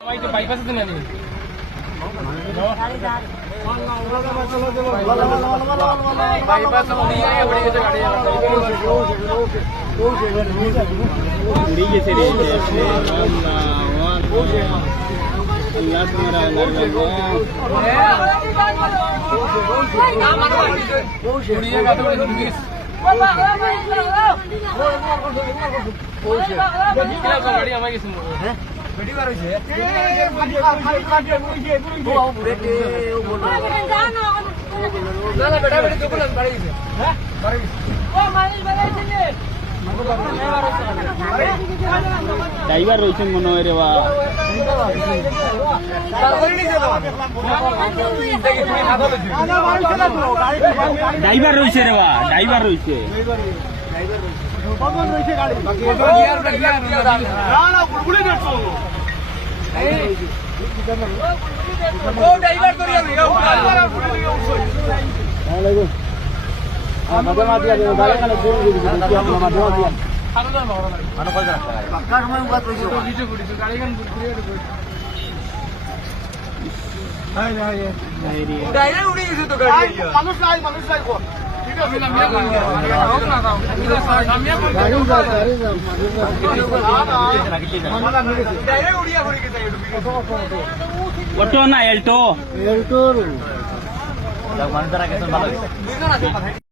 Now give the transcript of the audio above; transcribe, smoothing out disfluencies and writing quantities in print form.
bypass দিন আমি bypass উড়িয়ে গেছে গাড়ি উড়িয়ে গেছে রে আল্লাহ তোমারা উড়িয়ে গেছে গাড়ি আমায় গেছে বেটি বার হইছে না না বেটা বেটি দুপুর বাড়ি গেছে হ্যাঁ বাড়ি গেছে ও মালিশ বাড়াইছে রে ড্রাইভার রইছে মনে হয় রে বা ড্রাইভার রইছে রে বা ড্রাইভার রইছে কখন রইছে গাড়ি না না বুড়ি দেখছো ও ড্রাইভার করি আমি আসসালামু আমাদের মাঝে আছে গাড়ি খানে জোরে দিবি আমাদের মাঝে আছে আরো জন বড় না মানে কয় রাস্তা পাকার সময় উগা কইছো ভিডিও করিছো গাড়ি খান ঘুরে ঘুরে হাই হাই হাই রে গাড়ি উড়ে গেছে তো গাড়ি মানুষ নাই কো ঠিক আছে নামিয়া কই হোক না দাও নামিয়া কই গাড়ি যা গাড়ি উড়িয়া পড়ে গেছে অটো না এল্টো এল্টো মানুষ দ্বারা গেছে ভালো দুইজন আছে